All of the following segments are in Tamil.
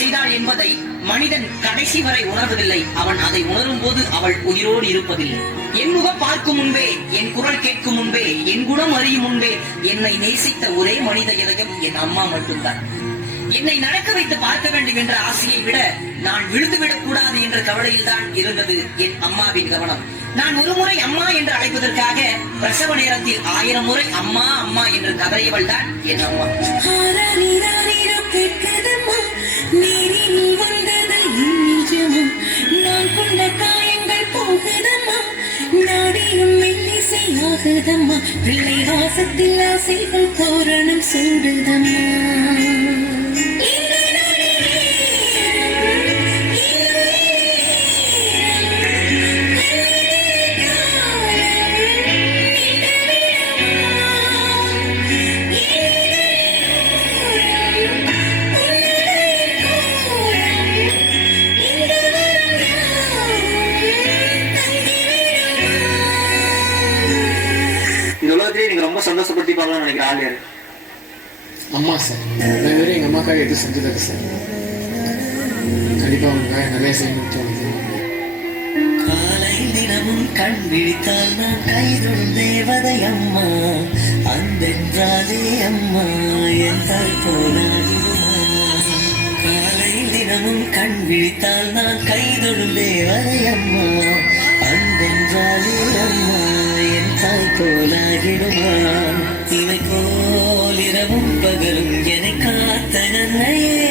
செய்தாள் என்பதை மனிதன் கடைசி வரை உணர்வதில்லை. அவன் அதை உணரும் போது அவள் உயிரோடு இருப்பதில்லை. என் முகம் பார்க்கும் முன்பே, என் குரல் கேட்கும் முன்பே, என் குணம் அறியும் முன்பே என்னை நேசித்த ஒரே மனித இதயம் என் அம்மா மட்டும்தான். என்னை நடக்க வைத்து பார்க்க வேண்டும் என்ற ஆசையை விட நான் விழுந்துவிடக் கூடாது என்ற கவலையில் தான் இருந்தது என் அம்மாவின் கவனம். நான் ஒரு முறை அம்மா என்று அழைப்பதற்காக பிரசவ நேரத்தில் 1000 முறை அம்மா அம்மா என்று கதறியவள் தான் என் அம்மா. நான் கொண்ட காயங்கள் போகுதம்மா, நாடியும் மெல்லிசையாகுதம்மா, பிள்ளை வாசத்தில் ஆசைகள் தோரணம் சூடுதம்மா. நீங்க ரொம்ப சந்தோஷப்பட்டிருப்பாங்கன்னு நினைக்கிற ஆள் யாரு? அம்மா சார். நிறைய பேர் எங்க அம்மாக்காக எது செஞ்சதுக்கு சார் கண்டிப்பா உங்களுக்காக நிறைய செய்யணும் தோணுது. காலை தினமும் கண் விழித்தால் நான் கைதொடும் தேவதை அம்மா, அன்பென்றாலே அம்மா என் தாய் போனாகிடுமா. காலை தினமும் கண் விழித்தால் நான் கைதொடும் தேவதை அம்மா, அன்பென்றாலே அம்மா என் தாய் போலாகிடுமா. இவை போல் இரவும் பகலும் என்னை காத்த நன்மையே,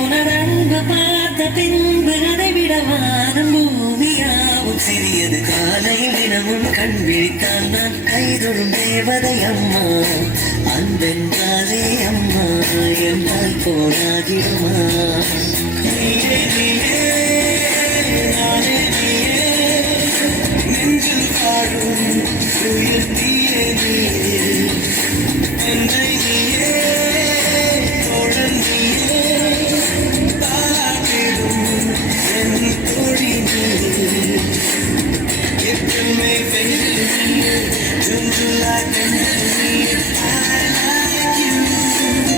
உனதன்பு பார்த்த பின்பு அதை விட வானம் பூமியாவும் சிறியது. காலை தினமும் கண் விழித்தால் நான் கைதொடும் தேவதை அம்மா, அன்பென்றாலே அம்மா என் தாய் போலாகிடுமா. நெஞ்சில் பாடும் உயர்த்தியே என்றை நீயே, தோழன் நீயே, தாளாட்டிடும் என் தோழி நீயே, எப்பவுமே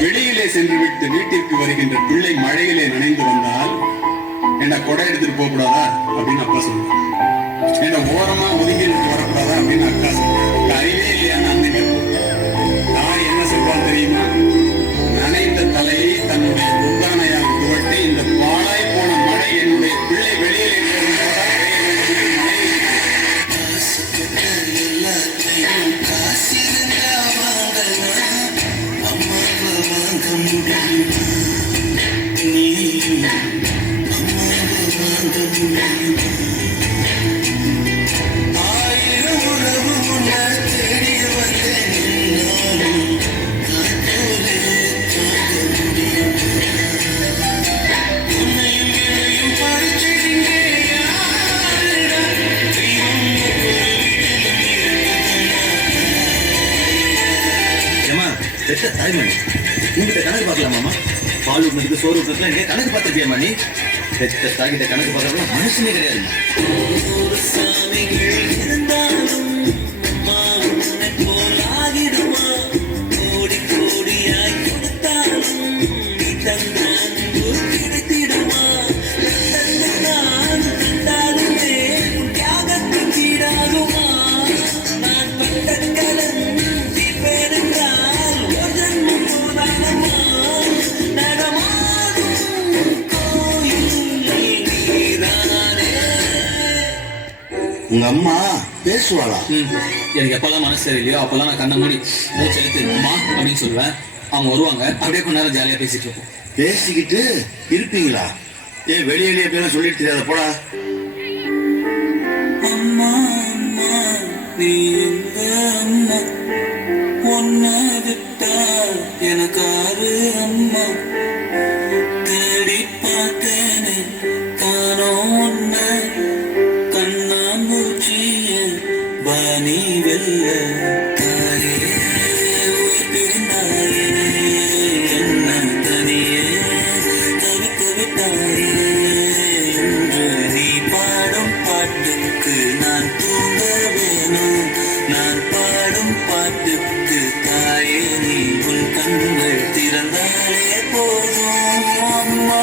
வெளியிலே சென்று விட்டு வீட்டிற்கு வருகின்ற பிள்ளை மழையிலே நனைந்து வந்தால் என்ன கொடை எடுத்துட்டு போக கூடாதா அப்படின்னு அப்பா சொல்லுவாங்க. என்ன ஓரமா ஒதுங்கி வரக்கூடாதா அப்படின்னு அக்கா சொல்லுவாங்க. அறிவே இல்லையா அந்த நான் என்ன சொல்வான் தெரியுமா? நனைந்த தலையை தன்னுடைய முந்தானையால் துவட்டி இந்த பாழாய் போன மழை என்னுடைய பிள்ளை வெளியிலே உங்ககிட்ட கணக்கு பார்க்கலாமா? பால் ஊட்டுறதுக்கு சோறு ஊட்டுறதுல நீங்க கணக்கு பார்த்துருப்பியாமா? நீ பெத்த தாகிட்ட கணக்கு பார்க்கறதுலாம் மனுஷனே கிடையாது. உங்க அம்மா பேசுவாளா? எனக்கு எப்பெல்லாம் மனசு சரியில்லையோ அப்பெல்லாம் நான் கண்ண மூடி மூச்சு எழுத்து அம்மா அப்படின்னு சொல்லுவேன். அவங்க வருவாங்க, அப்படியே கொஞ்ச நேரம் ஜாலியா பேசிட்டு இருப்போம். பேசிக்கிட்டு இருப்பீங்களா? வெளியிலே எப்படிலாம் சொல்லிட்டு தெரியாத போடா. அம்மா அம்மா நீ எங்க அம்மா, ஒன்ன விட்டா எனக்காரு அம்மா, தேடி பார்த்தேனே காணோம் ஒன்ன, கண்ணாமூச்சிய பாணி வெல்ல தாயே உயிர்ப்பிருந்தாயே, என்ன தனியே தவிக்க விட்டாயே. என்று நீ பாடும் பாட்டுக்கு நான் தூங்க வேணும், நான் பாடும் பாட்டுக்கு தாயே நீ உன் கண்கள் திறந்தாலே போதும். அம்மா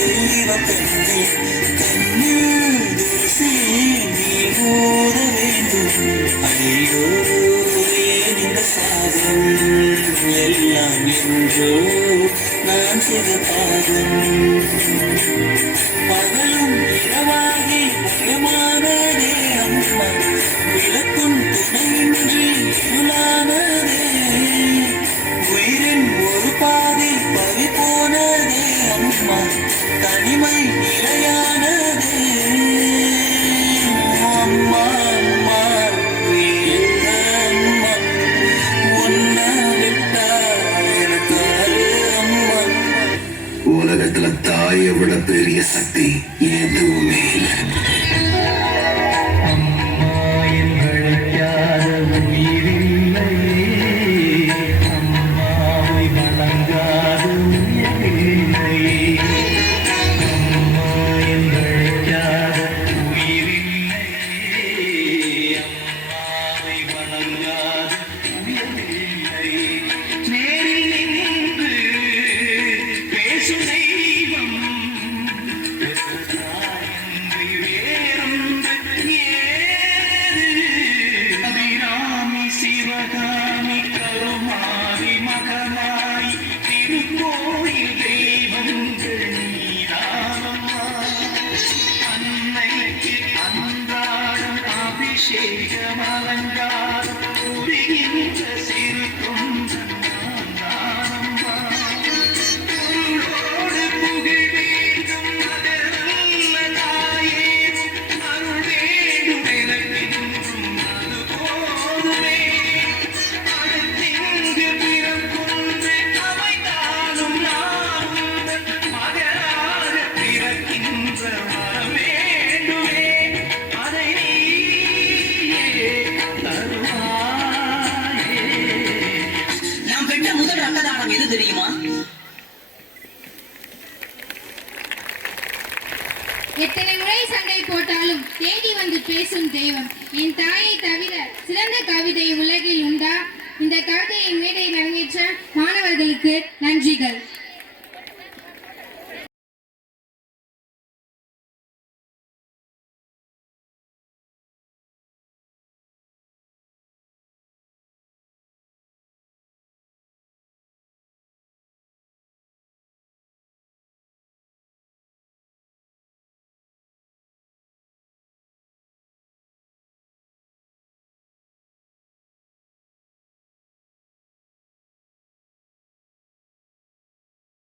தெய்வ பெண்ணே கண்ணில் தூசி நீ ஊத வேண்டும் ஐயோ ஏன் இந்த சாதம் எல்லாம் என்றோ நான் செய்த பாதம் பகலும் இரவாகி பயமானதே அம்மா விளக்கும் துணையின்றி இருளானதே உயிரின் ஒரு பாதி பறி போனதே அம்மா தனிமை நிலையானதே அம்மா அம்மா நீ என்ன அம்மா ஒன்ன விட்டா எனக்கு அம்மா உலகத்துல தாயை விட பெரிய சக்தி எதுவுமே இல்லை. நாம் பெற்ற முதல் ரத்த தானம் எது தெரியுமா? எத்தனை முறை சண்டை போட்டாலும் தேடி வந்து பேசும் தெய்வம் என் தாயை தவிர சிறந்த கவிதை உலகில் உண்டா? இந்த கவிதையை மேடை அரங்கேற்ற மாணவர்களுக்கு நன்றிகள்.